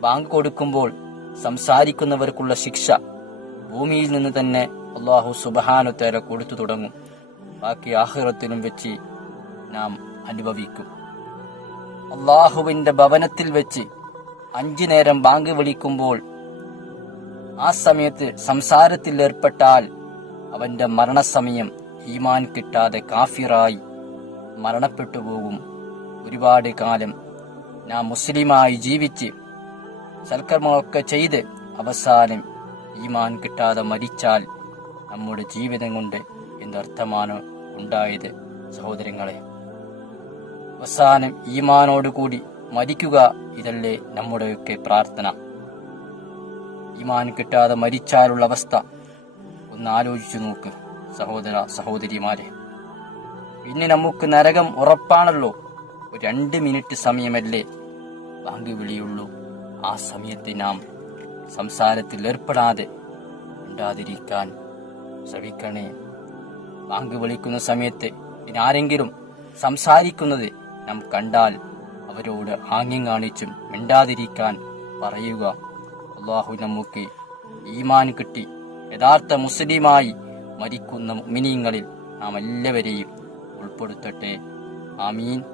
Bank കൊടുക്കുമ്പോൾ സംസാരിക്കുന്നവർക്കുള്ള ശിക്ഷ ഭൂമിയിൽ നിന്ന് തന്നെ അള്ളാഹു സുബഹാനുത്തേര കൊടുത്തു തുടങ്ങും. ബാക്കി ആഹ്റത്തിലും വെച്ച് നാം അനുഭവിക്കും. അള്ളാഹുവിന്റെ ഭവനത്തിൽ വെച്ച് അഞ്ചു നേരം ബാങ്ക് വിളിക്കുമ്പോൾ ആ സമയത്ത് സംസാരത്തിൽ ഏർപ്പെട്ടാൽ അവന്റെ മരണസമയം ഈമാൻ കിട്ടാതെ കാഫിറായി മരണപ്പെട്ടു പോകും. ഒരുപാട് കാലം നാം മുസ്ലിമായി ജീവിച്ച് സൽക്കർമ്മങ്ങളൊക്കെ ചെയ്ത് അവസാനം ഈമാൻ കിട്ടാതെ മരിച്ചാൽ നമ്മുടെ ജീവിതം കൊണ്ട് എന്തർത്ഥമാണ് ഉണ്ടായത് സഹോദരങ്ങളെ? അവസാനം ഈമാനോടുകൂടി മരിക്കുക ഇതല്ലേ നമ്മുടെയൊക്കെ പ്രാർത്ഥന. ഈമാൻ കിട്ടാതെ മരിച്ചാലുള്ള അവസ്ഥ ഒന്ന് ആലോചിച്ചു നോക്ക് സഹോദര സഹോദരിമാരെ. പിന്നെ നമുക്ക് നരകം ഉറപ്പാണല്ലോ. രണ്ട് മിനിറ്റ് സമയമല്ലേ ബാങ്ക് വിളിയുള്ളൂ. ആ സമയത്ത് നാം സംസാരത്തിൽ ഏർപ്പെടാതെ ഉണ്ടാതിരിക്കാൻ ശ്രമിക്കണേ. ബാങ്ക് വിളിക്കുന്ന സമയത്ത് ആരെങ്കിലും സംസാരിക്കുന്നത് നാം കണ്ടാൽ അവരോട് ആംഗ്യം കാണിച്ചും മിണ്ടാതിരിക്കാൻ പറയുക. അള്ളാഹു നമുക്ക് ഈമാൻ കിട്ടി. യഥാർത്ഥ മുസ്ലിമായി മരിക്കുന്ന മിനിങ്ങളിൽ നാം എല്ലാവരെയും ഉൾപ്പെടുത്തട്ടെ. ആമീൻ.